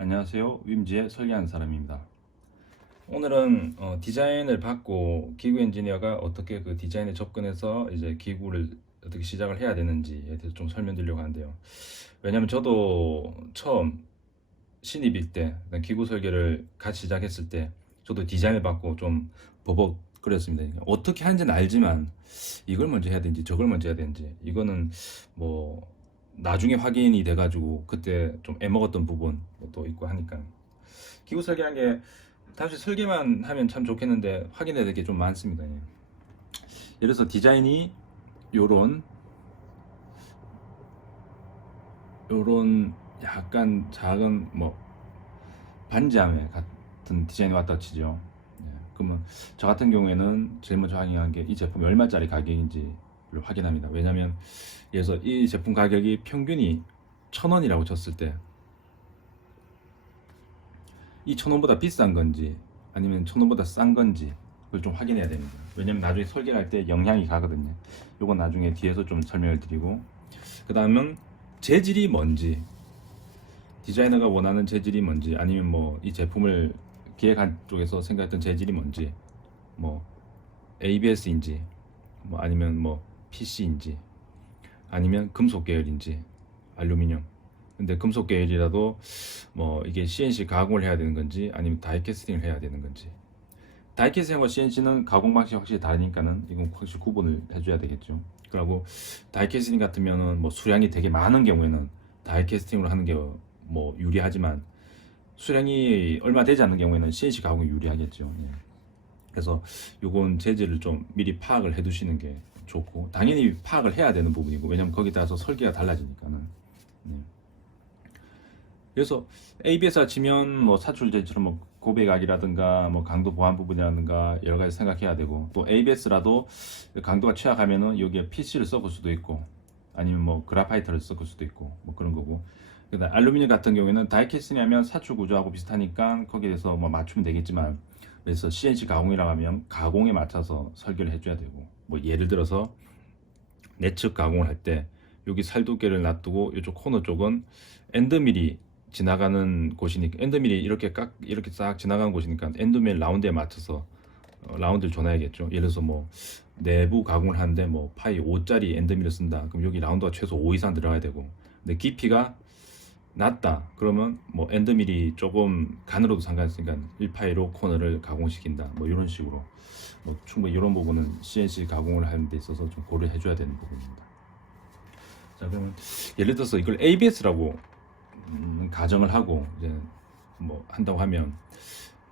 안녕하세요. 윈지의 설계하는 사람입니다. 오늘은 디자인을 받고 기구 엔지니어가 어떻게 그 디자인에 접근해서 이제 기구를 어떻게 시작을 해야 되는지에 대해서 좀 설명드리려고 하는데요. 왜냐면 저도 처음 신입일 때 기구 설계를 같이 시작했을 때 저도 디자인을 받고 좀 버벅거렸습니다. 그러니까 어떻게 하는지는 알지만 이걸 먼저 해야 되는지 저걸 먼저 해야 되는지 이거는 뭐 나중에 확인이 돼가지고 그때 좀 애먹었던 부분도 있고 하니까 기구 설계한 게 다시 설계만 하면 참 좋겠는데 확인해야 될 게 좀 많습니다. 예. 예를 들어서 디자인이 요런 약간 작은 뭐 반지함에 같은 디자인이 왔다 치죠. 예. 그러면 저 같은 경우에는 제일 먼저 확인한 게 이 제품이 얼마짜리 가격인지를 확인합니다. 왜냐면 예를 들어서 이 제품 가격이 평균이 1,000원이라고 쳤을 때 이 1,000원보다 비싼 건지 아니면 1,000원보다 싼 건지 그걸 좀 확인해야 됩니다. 왜냐면 나중에 설계를 할 때 영향이 가거든요. 요건 나중에 뒤에서 좀 설명을 드리고, 그 다음은 재질이 뭔지, 디자이너가 원하는 재질이 뭔지, 아니면 뭐 이 제품을 기획한 쪽에서 생각했던 재질이 뭔지, 뭐 ABS인지 뭐 아니면 뭐 PC인지 아니면 금속 계열인지 알루미늄. 근데 금속 계열이라도 뭐 이게 CNC 가공을 해야 되는 건지 아니면 다이캐스팅을 해야 되는 건지. 다이캐스팅과 CNC는 가공 방식이 확실히 다르니까는 이건 확실히 구분을 해줘야 되겠죠. 그리고 다이캐스팅 같으면은 뭐 수량이 되게 많은 경우에는 다이캐스팅으로 하는 게 뭐 유리하지만 수량이 얼마 되지 않는 경우에는 CNC 가공이 유리하겠죠. 예. 그래서 요건 재질을 좀 미리 파악을 해 두시는 게 좋고, 당연히 파악을 해야 되는 부분이고, 왜냐면 거기에 따라서 설계가 달라지니까는. 네. 그래서 ABS가 치면 뭐 사출제처럼 뭐 고백악이라든가 뭐 강도 보완 부분이라든가 여러 가지 생각해야 되고, 또 ABS라도 강도가 취약하면은 여기에 PC를 섞을 수도 있고 아니면 뭐 그라파이트를 섞을 수도 있고 뭐 그런 거고, 그다음 알루미늄 같은 경우에는 다이캐스팅하면 사출 구조하고 비슷하니까 거기에 대해서 뭐 맞추면 되겠지만, 그래서 CNC 가공이라고 하면 가공에 맞춰서 설계를 해줘야 되고, 뭐 예를 들어서 내측 가공을 할 때 여기 살두께를 놔두고 이쪽 코너 쪽은 엔드밀이 지나가는 곳이니까, 엔드밀이 이렇게 싹 지나가는 곳이니까 엔드밀 라운드에 맞춰서 라운드를 줘놔야겠죠. 예를 들어서 뭐 내부 가공을 하는데 뭐 파이 5짜리 엔드밀을 쓴다. 그럼 여기 라운드가 최소 5 이상 들어가야 되고, 근데 깊이가 낮다. 그러면 뭐 엔드밀이 조금 가늘어도 상관없으니까 1파이로 코너를 가공시킨다. 뭐 이런 식으로 뭐 충분히 이런 부분은 CNC 가공을 하는 데 있어서 좀 고려해 줘야 되는 부분입니다. 자, 그러면 예를 들어서 이걸 ABS라고 가정을 하고 이제 뭐 한다고 하면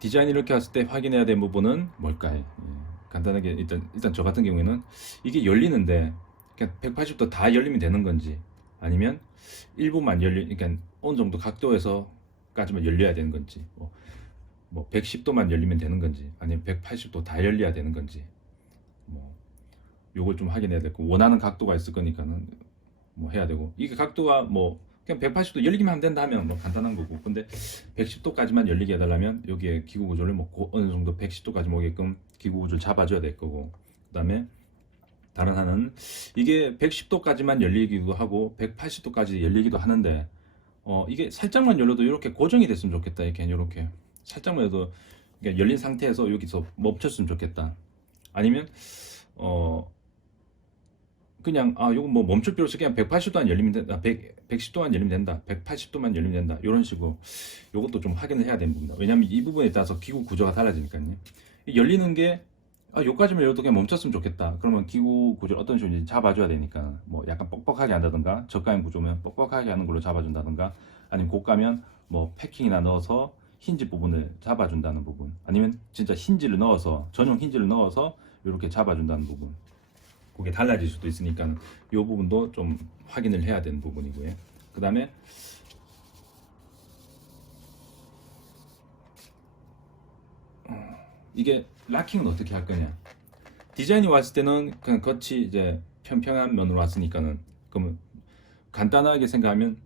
디자인 이렇게 했을 때 확인해야 될 부분은 뭘까요? 예, 간단하게 일단 저 같은 경우에는 이게 열리는데 그냥 180도 다 열리면 되는 건지, 아니면 일부만 그러니까 어느 정도 각도에서까지만 열려야 되는 건지, 뭐 110도만 열리면 되는 건지, 아니면 180도 다 열려야 되는 건지, 뭐 요걸 좀 확인해야 되고, 원하는 각도가 있을 거니까는 뭐 해야 되고, 이게 각도가 뭐 그냥 180도 열리기만 하면 된다 하면 뭐 간단한 거고, 근데 110도까지만 열리게 해달라면 여기에 기구 구조를 뭐 어느 정도 110도까지 오게끔 기구 구조를 잡아줘야 될 거고, 그 다음에 다른 하나는 이게 110도까지만 열리기도 하고 180도까지 열리기도 하는데 이게 살짝만 열려도 이렇게 고정이 됐으면 좋겠다. 이렇게 살짝만 해도 열린 상태에서 여기서 멈췄으면 좋겠다. 아니면 그냥 요거 뭐 멈출 필요 없이 그냥 180도만 열리면 된다. 110도만 열리면 된다. 180도만 열리면 된다. 이런 식으로 요것도 좀 확인을 해야 되는 부분이다. 왜냐면 이 부분에 따라서 기구 구조가 달라지니까요. 열리는 게 요까지만 열어도 그냥 멈췄으면 좋겠다. 그러면 기구 구조를 어떤 식으로 잡아줘야 되니까, 뭐 약간 뻑뻑하게 한다든가, 저가형 구조면 뻑뻑하게 하는 걸로 잡아준다든가, 아니면 고가면 뭐 패킹이나 넣어서 힌지 부분을 잡아준다는 부분, 아니면 진짜 힌지를 넣어서 전용 힌지를 넣어서 이렇게 잡아준다는 부분, 그게 달라질 수도 있으니까 이 부분도 좀 확인을 해야 되는 부분이고요. 그 다음에 이게 락킹은 어떻게 할 거냐. 디자인이 왔을 때는 그냥 겉이 이제 평평한 면으로 왔으니까는, 그러면 간단하게 생각하면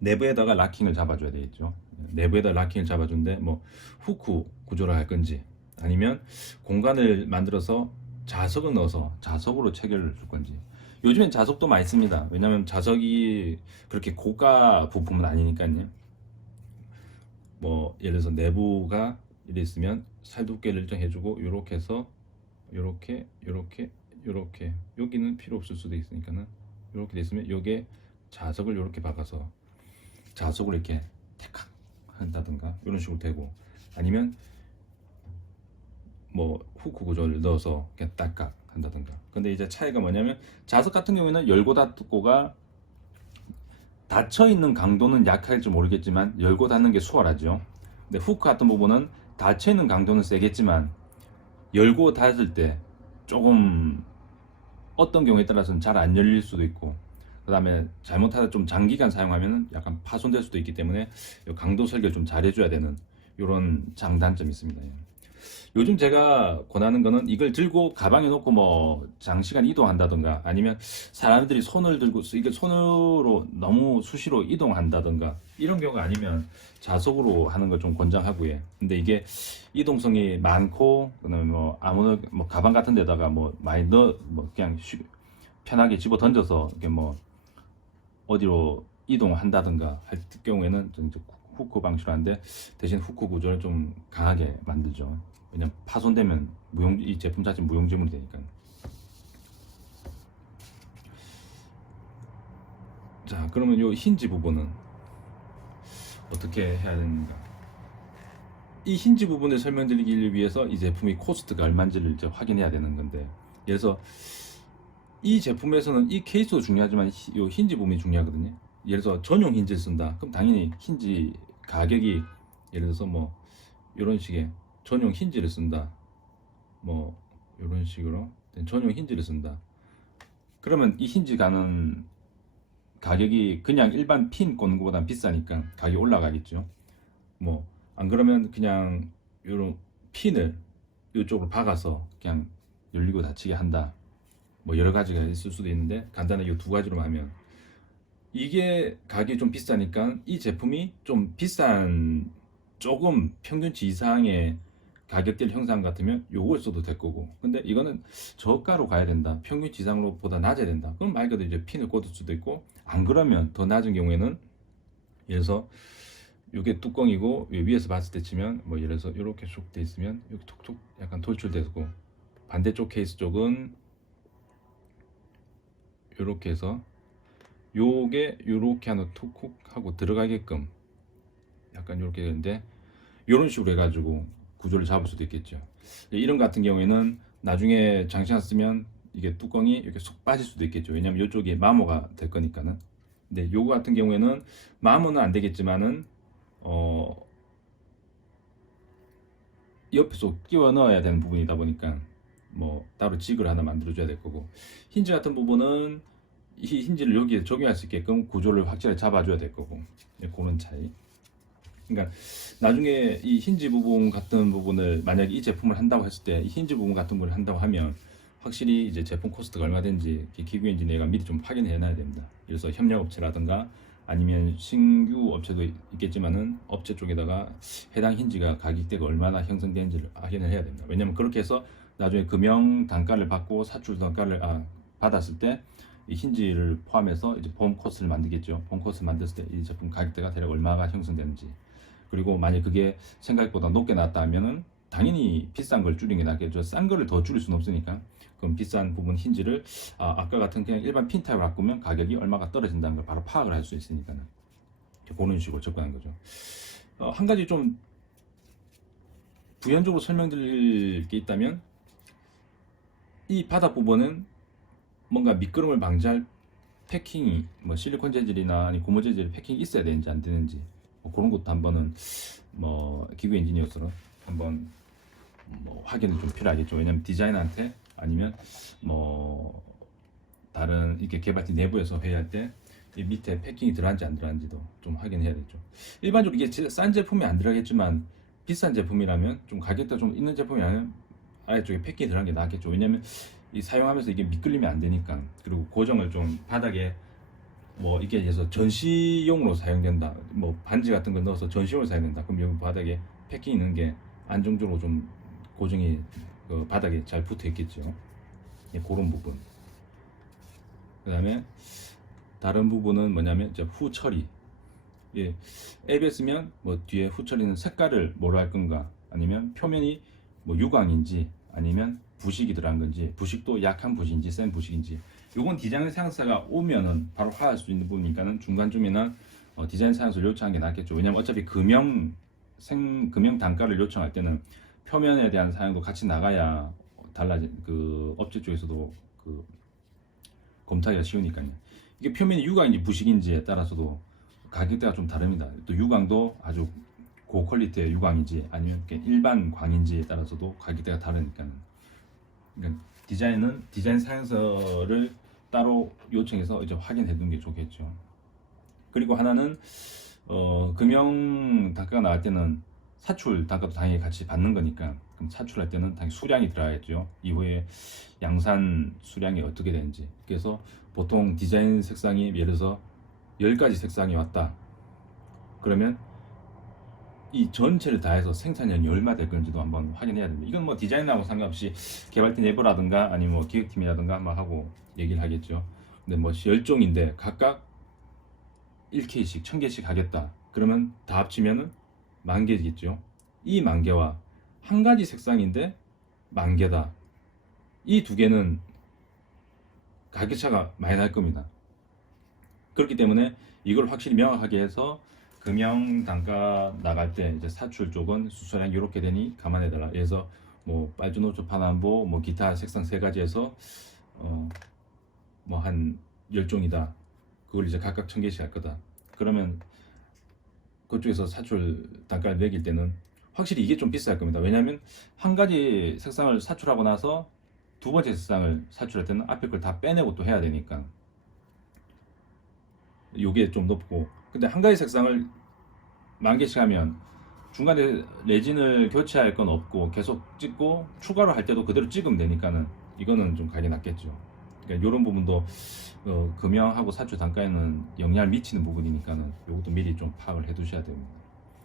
내부에다가 락킹을 잡아줘야 되겠죠. 내부에다 락킹을 잡아준데 뭐 후크 구조를 할 건지, 아니면 공간을 만들어서 자석을 넣어서 자석으로 체결을 줄 건지. 요즘엔 자석도 많이 씁니다. 왜냐면 자석이 그렇게 고가 부품은 아니니까요. 뭐 예를 들어서 내부가 이래 있으면 살두께를 일정해주고 요렇게 해서 요렇게 여기는 필요 없을 수도 있으니까는 요렇게 돼 있으면 요게 자석을 요렇게 박아서 자석을 이렇게 탁 한다든가 이런 식으로 되고, 아니면 뭐 후크 구조를 넣어서 그냥 딱딱 한다든가. 근데 이제 차이가 뭐냐면 자석 같은 경우에는 열고 닫고가 닫혀 있는 강도는 약할지 모르겠지만 열고 닫는 게 수월하죠. 근데 후크 같은 부분은 닫혀 있는 강도는 세겠지만 열고 닫을 때 조금 어떤 경우에 따라서는 잘 안 열릴 수도 있고, 그 다음에 잘못하다 좀 장기간 사용하면 약간 파손될 수도 있기 때문에 강도 설계를 좀 잘해줘야 되는 이런 장단점이 있습니다. 요즘 제가 권하는 거는 이걸 들고 가방에 넣고 뭐 장시간 이동한다든가, 아니면 사람들이 손을 들고 이게 손으로 너무 수시로 이동한다든가 이런 경우가 아니면 자석으로 하는 걸 좀 권장하고요. 근데 이게 이동성이 많고, 그다음에 뭐 아무나 뭐 가방 같은 데다가 뭐 많이 넣어 뭐 그냥 편하게 집어 던져서 이렇게 뭐 어디로 이동한다든가 할 경우에는 좀 이제 후크 방식으로 하는데, 대신 후크 구조를 좀 강하게 만들죠. 왜냐면 파손되면 이 제품 자체 무용지물이 되니까. 자, 그러면 요 힌지 부분은 어떻게 해야 되는가? 이 힌지 부분을 설명드리기 위해서 이 제품이 코스트가 얼마인지를 이제 확인해야 되는 건데, 예를 들어서 이 제품에서는 이 케이스도 중요하지만 이 힌지 부분이 중요하거든요. 예를 들어서 전용 힌지를 쓴다. 그럼 당연히 힌지 가격이, 예를 들어서 뭐 이런 식의 전용 힌지를 쓴다. 뭐 이런 식으로 전용 힌지를 쓴다. 그러면 이 힌지 가는 가격이 그냥 일반 핀 꽂는 것보다 비싸니까 가격이 올라가겠죠. 뭐 안 그러면 그냥 이런 핀을 이쪽으로 박아서 그냥 열리고 닫히게 한다. 뭐 여러 가지가 있을 수도 있는데 간단하게 이 두 가지로 하면 이게 가격이 좀 비싸니까 이 제품이 좀 비싼, 조금 평균치 이상의 가격대를 형성 같으면 요걸 써도 될 거고, 근데 이거는 저가로 가야 된다, 평균치 이상으로 보다 낮아야 된다, 그럼 말 그대로 이제 핀을 꽂을 수도 있고, 안 그러면 더 낮은 경우에는 예를 들어서 이게 뚜껑이고 위에서 봤을 때 치면 뭐 예를 들어서 이렇게 쭉 돼 있으면 여기 톡톡 약간 돌출되고, 반대쪽 케이스 쪽은 이렇게 해서 요게 요렇게 하나 톡콕 하고 들어가게끔 약간 요렇게 되는데, 요런 식으로 해가지고 구조를 잡을 수도 있겠죠. 이런 같은 경우에는 나중에 장시간 쓰면 이게 뚜껑이 이렇게 쏙 빠질 수도 있겠죠. 왜냐면 이쪽이 마모가 될 거니까는. 근데 요거 같은 경우에는 마모는 안 되겠지만은 옆에서 끼워 넣어야 되는 부분이다 보니까 뭐 따로 직을 하나 만들어 줘야 될 거고, 힌지 같은 부분은 이 힌지를 여기에 적용할 수 있게끔 구조를 확실하게 잡아줘야 될 거고, 그런 차이. 그러니까 나중에 이 힌지 부분 같은 부분을 만약에 이 제품을 한다고 했을 때 이 힌지 부분 같은 걸 한다고 하면 확실히 이제 제품 코스트가 얼마 되는지 기구 엔지니어가 미리 좀 확인해 놔야 됩니다. 그래서 협력업체라든가 아니면 신규 업체도 있겠지만은 업체 쪽에다가 해당 힌지가 가격대가 얼마나 형성되는지를 확인을 해야 됩니다. 왜냐면 그렇게 해서 나중에 금형 단가를 받고 사출 단가를 받았을 때 이 힌지를 포함해서 이제 보험 코스를 만들겠죠. 보험 코스를 만들었을 때 이 제품 가격대가 대략 얼마가 형성되는지, 그리고 만약 그게 생각보다 높게 나왔다 하면은 당연히 비싼 걸 줄이는 게 낫겠죠. 싼 거를 더 줄일 수는 없으니까. 그럼 비싼 부분 힌지를 아까 같은 그냥 일반 핀 타입을 바꾸면 가격이 얼마가 떨어진다는 걸 바로 파악을 할 수 있으니까는 그런 식으로 접근한 거죠. 한 가지 좀 부연적으로 설명드릴 게 있다면, 이 바닥 부분은 뭔가 미끄럼을 방지할 패킹이 뭐 실리콘 재질이나 아니 고무 재질 패킹이 있어야 되는지 안 되는지, 뭐 그런 것도 한번은 뭐 기구 엔지니어로서 한번 뭐 확인이 좀 필요하겠죠. 왜냐면 디자이너한테 아니면 뭐 다른 이렇게 개발팀 내부에서 회의할 때 이 밑에 패킹이 들어간지 안 들어간지도 좀 확인해야 되죠. 일반적으로 이게 싼 제품이 안 들어가겠지만 비싼 제품이라면 좀 가격대가 좀 있는 제품이라면 아래쪽에 패킹이 들어간 게 낫겠죠. 왜냐면 이 사용하면서 이게 미끌리면 안 되니까. 그리고 고정을 좀 바닥에 뭐 이게 해서 전시용으로 사용된다, 뭐 반지 같은 거 넣어서 전시용으로 사용된다, 그럼 여기 바닥에 패킹 있는 게 안정적으로 좀 고정이 그 바닥에 잘 붙어 있겠죠. 예, 그런 부분. 그 다음에 다른 부분은 뭐냐면 이제 후 처리. 예, ABS면 뭐 뒤에 후처리는 색깔을 뭐로 할 건가, 아니면 표면이 뭐 유광인지 아니면 부식이 들어간 건지, 부식도 약한 부식인지 센 부식인지, 요건 디자인 사양사가 오면은 바로 화할 수 있는 부분이니까는 중간쯤이나 디자인 사양서를 요청하는 게 낫겠죠. 왜냐면 어차피 금형 단가를 요청할 때는 표면에 대한 사양도 같이 나가야 달라진 그 업체 쪽에서도 그 검토하기가 쉬우니까요. 이게 표면이 유광인지 부식인지에 따라서도 가격대가 좀 다릅니다. 또 유광도 아주 고퀄리티의 유광인지 아니면 일반 광인지에 따라서도 가격대가 다르니까요. 그러니까 디자인은 디자인 사양서를 따로 요청해서 이제 확인해 두는 게 좋겠죠. 그리고 하나는 금형 단가가 나갈 때는 사출 단가도 당연히 같이 받는 거니까, 그럼 사출할 때는 당연히 수량이 들어가겠죠. 이후에 양산 수량이 어떻게 되는지. 그래서 보통 디자인 색상이 예를 들어서 10가지 색상이 왔다 그러면 이 전체를 다해서 생산량이 얼마 될 건지도 한번 확인해야 됩니다. 이건 뭐 디자인하고 상관없이 개발팀 내부라든가 아니면 뭐 기획팀이라든가 한번 하고 얘기를 하겠죠. 근데 뭐 10종인데 각각 1K씩 1000개씩 하겠다 그러면 다 합치면은 10,000개겠죠. 이 10,000개와 한 가지 색상인데 10,000개다, 이 두 개는 가격 차가 많이 날 겁니다. 그렇기 때문에 이걸 확실히 명확하게 해서 금형 단가 나갈 때 이제 사출 쪽은 수수량 이렇게 되니 감안해달라. 그래서 뭐 빨주노초 파남보 뭐 기타 색상 3가지에서 뭐 한 10종이다 그걸 이제 각각 1000개씩 할 거다 그러면 그쪽에서 사출 단가를 매길 때는 확실히 이게 좀 비쌀 겁니다. 왜냐하면 한 가지 색상을 사출하고 나서 두 번째 색상을 사출할 때는 앞에 걸 다 빼내고 또 해야 되니까 요게 좀 높고, 근데 한 가지 색상을 10,000개씩 하면 중간에 레진을 교체할 건 없고 계속 찍고 추가로 할 때도 그대로 찍으면 되니까는 이거는 좀 가격이 낮겠죠. 그러니까 이런 부분도 금형하고 사출 단가에는 영향을 미치는 부분이니까는 이것도 미리 좀 파악을 해 두셔야 됩니다.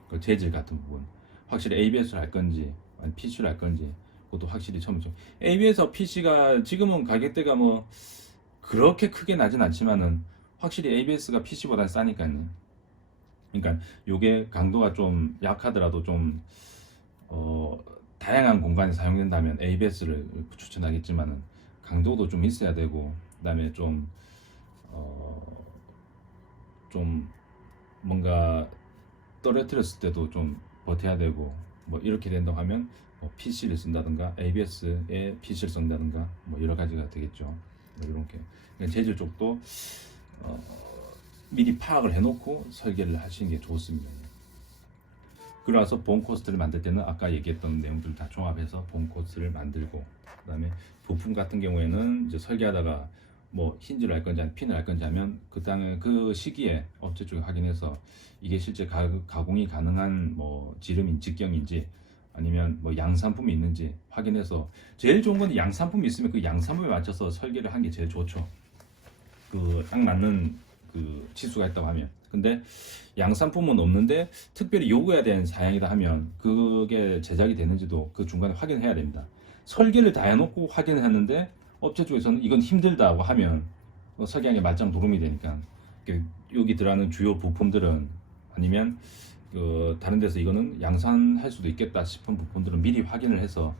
그 재질 같은 부분 확실히 ABS를 할 건지 아니 PC를 할 건지 그것도 확실히 처음에 좀 ABS, PC가 지금은 가격대가 뭐 그렇게 크게 나진 않지만은 확실히 ABS가 PC보다 싸니까요. 그러니까 요게 강도가 좀 약하더라도 좀 다양한 공간에 사용된다면 ABS를 추천하겠지만은 강도도 좀 있어야 되고, 그다음에 좀 뭔가 떨어뜨렸을 때도 좀 버텨야 되고, 뭐 이렇게 된다고 하면 뭐 PC를 쓴다든가 ABS에 PC를 쓴다든가 뭐 여러 가지가 되겠죠. 뭐 이렇게 재질 쪽도 미리 파악을 해놓고 설계를 하시는 게 좋습니다. 그러나서 본 코스트를 만들 때는 아까 얘기했던 내용들 다 종합해서 본 코스트를 만들고, 그다음에 부품 같은 경우에는 이제 설계하다가 뭐 힌지를 할 건지 핀을 할 건지 하면 그 시기에 업체 쪽에 확인해서 이게 실제 가공이 가능한 뭐 지름인 직경인지 아니면 뭐 양산품이 있는지 확인해서, 제일 좋은 건 양산품이 있으면 그 양산품에 맞춰서 설계를 한 게 제일 좋죠. 그 딱 맞는 그 치수가 있다고 하면. 근데 양산품은 없는데 특별히 요구해야 되는 사양이다 하면 그게 제작이 되는지도 그 중간에 확인해야 됩니다. 설계를 다 해놓고 확인을 했는데 업체 쪽에서는 이건 힘들다고 하면 설계한 게 말짱 도움이 되니까 여기 들어가는 주요 부품들은 아니면 그 다른 데서 이거는 양산할 수도 있겠다 싶은 부품들은 미리 확인을 해서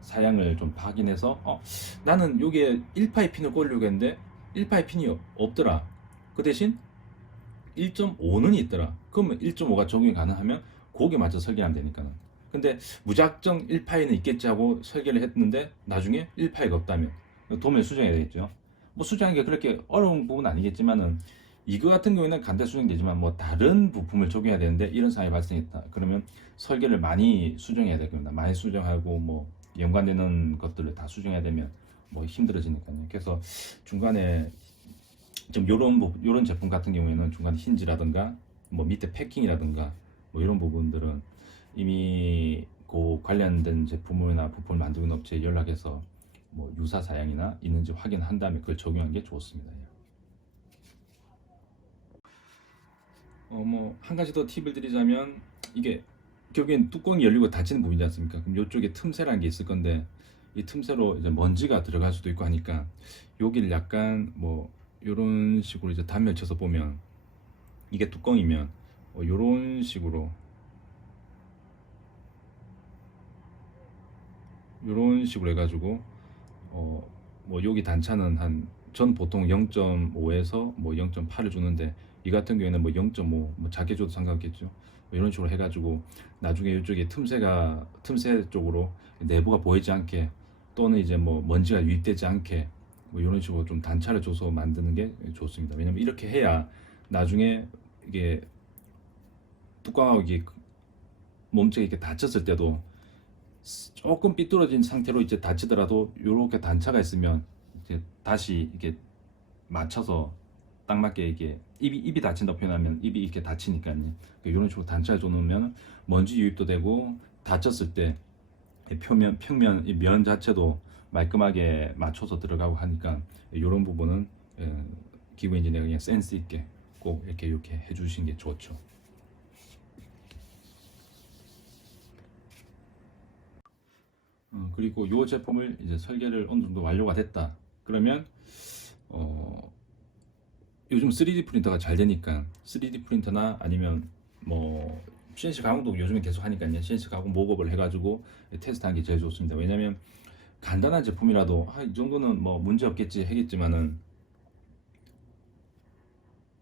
사양을 좀 확인해서 나는 여기에 1파이 핀을 꽂으려고 했는데 1파이 핀이 없더라. 그 대신 1.5는 있더라. 그러면 1.5가 적용이 가능하면 거기에 맞춰 설계하면 되니까는. 근데 무작정 1파이는 있겠지 하고 설계를 했는데 나중에 1파이가 없다면 도면 수정해야 되겠죠. 뭐 수정하기가 그렇게 어려운 부분은 아니겠지만은 이거 같은 경우에는 간단히 수정되지만 뭐 다른 부품을 적용해야 되는데 이런 상황이 발생했다. 그러면 설계를 많이 수정해야 될 겁니다. 많이 수정하고 뭐 연관되는 것들을 다 수정해야 되면 뭐 힘들어지니까요. 그래서 중간에 좀 요런 제품 같은 경우에는 중간 힌지라든가 뭐 밑에 패킹이라든가 뭐 이런 부분들은 이미 그 관련된 제품이나 부품을 만들고 있는 업체에 연락해서 뭐 유사 사양이나 있는지 확인한 다음에 그걸 적용하는 게 좋습니다. 뭐 한 가지 더 팁을 드리자면, 이게 결국엔 뚜껑이 열리고 닫히는 부분이지 않습니까? 그럼 이쪽에 틈새라는 게 있을 건데 이 틈새로 이제 먼지가 들어갈 수도 있고 하니까 여기를 약간 뭐 이런 식으로 이제 단면 쳐서 보면 이게 뚜껑이면 요런 식으로 해가지고 뭐 여기 단차는 전 보통 0.5에서 뭐 0.8을 주는데 이 같은 경우에는 뭐 0.5 뭐 작게 줘도 상관없겠죠. 뭐 이런 식으로 해가지고 나중에 이쪽에 틈새 쪽으로 내부가 보이지 않게 또는 이제 뭐 먼지가 유입되지 않게 뭐 이런 식으로 좀 단차를 줘서 만드는 게 좋습니다. 왜냐면 이렇게 해야 나중에 이게 뚜껑하고 이게 몸쪽에 이렇게 닫혔을 때도 조금 삐뚤어진 상태로 이제 닫히더라도 이렇게 단차가 있으면 이제 다시 이게 맞춰서 딱 맞게 이게 입이 닫힌다 표현하면 입이 이렇게 닫히니까요. 이런 식으로 단차를 줘놓으면 먼지 유입도 되고 닫혔을 때 평면 이 면 자체도 말끔하게 맞춰서 들어가고 하니까 이런 부분은 기부 엔지니어가 그냥 센스 있게 꼭 이렇게 해주신 게 좋죠. 그리고 이 제품을 이제 설계를 어느 정도 완료가 됐다. 그러면 요즘 3D 프린터가 잘 되니까 3D 프린터나 아니면 뭐 CNC 가공도 요즘에 계속 하니까요. CNC 가공 모급을 해가지고 테스트하는 게 제일 좋습니다. 왜냐면 간단한 제품이라도 이 정도는 뭐 문제 없겠지 하겠지만은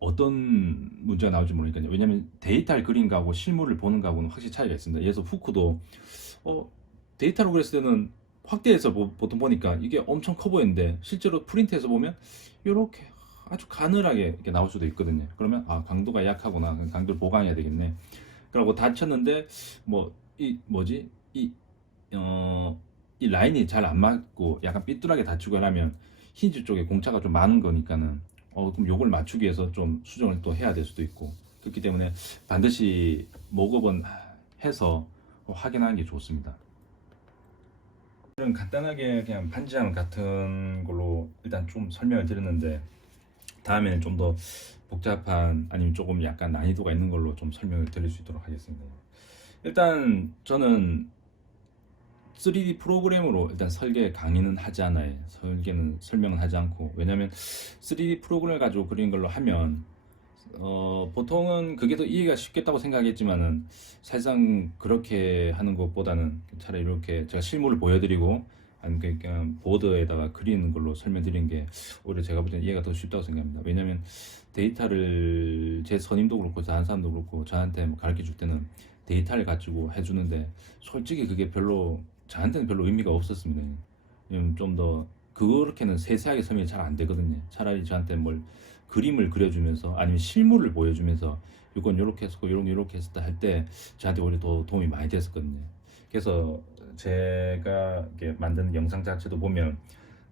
어떤 문제가 나올지 모르니까요. 왜냐면 데이터를 그린 거하고 실물을 보는 거하고는 확실히 차이가 있습니다. 예를 들어서 후크도 데이터로 그렸을 때는 확대해서 보통 보니까 이게 엄청 커 보이는데 실제로 프린트해서 보면 이렇게 아주 가늘하게 이렇게 나올 수도 있거든요. 그러면 강도가 약하구나. 강도를 보강해야 되겠네. 그리고 다쳤는데 뭐 이 뭐지 이 라인이 잘 안 맞고 약간 삐뚤하게 다치고 하면 힌지 쪽에 공차가 좀 많은 거니까는 그럼 요걸 맞추기 위해서 좀 수정을 또 해야 될 수도 있고 그렇기 때문에 반드시 목업은 해서 확인하는 게 좋습니다. 간단하게 그냥 반지함 같은 걸로 일단 좀 설명을 드렸는데 다음에는 좀 더 복잡한 아니면 조금 약간 난이도가 있는 걸로 좀 설명을 드릴 수 있도록 하겠습니다. 일단 저는 3D 프로그램으로 일단 설계 강의는 하지 않아요. 설명은 하지 않고 왜냐면 3D 프로그램을 가지고 그린 걸로 하면 보통은 그게 더 이해가 쉽겠다고 생각했지만은 사실상 그렇게 하는 것보다는 차라리 이렇게 제가 실물을 보여드리고 아니면 그냥 보드에다가 그리는 걸로 설명드리는 게 오히려 제가 볼 때는 이해가 더 쉽다고 생각합니다. 왜냐면 데이터를 제 선임도 그렇고 다른 사람도 그렇고 저한테 뭐 가르쳐 줄 때는 데이터를 가지고 해주는데 솔직히 그게 저한테는 별로 의미가 없었습니다. 좀 더 그렇게는 세세하게 설명이 잘 안 되거든요. 차라리 저한테 뭘 그림을 그려주면서 아니면 실물을 보여주면서 이건 이렇게 했었고 이렇게 했었다 할 때 저한테 오히려 더 도움이 많이 됐었거든요. 그래서 제가 이렇게 만드는 영상 자체도 보면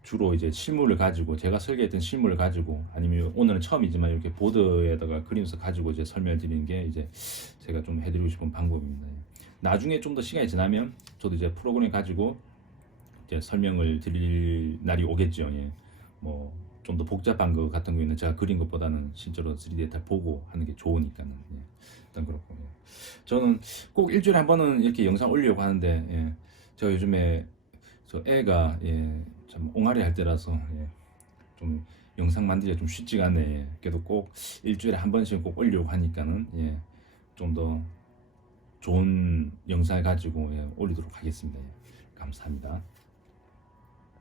주로 이제 실물을 가지고 제가 설계했던 실물을 가지고 아니면 오늘은 처음이지만 이렇게 보드에다가 그리면서 가지고 이제 설명을 드리는 게 이제 제가 좀 해드리고 싶은 방법입니다. 나중에 좀 더 시간이 지나면 저도 이제 프로그램 가지고 이제 설명을 드릴 날이 오겠죠. 예. 뭐 좀 더 복잡한 거 같은 경우에는 제가 그린 것보다는 실제로 3D 데이터 보고 하는 게 좋으니까는 일단 그렇고 저는 꼭 일주일에 한 번은 이렇게 영상 올리려고 하는데 제가 요즘에 저 애가 참 옹알이 할 때라서 좀 영상 만들기가 좀 쉽지가 않네. 그래도 꼭 일주일에 한 번씩 꼭 올리려고 하니까는 좀 더 좋은 영상을 가지고 올리도록 하겠습니다. 감사합니다.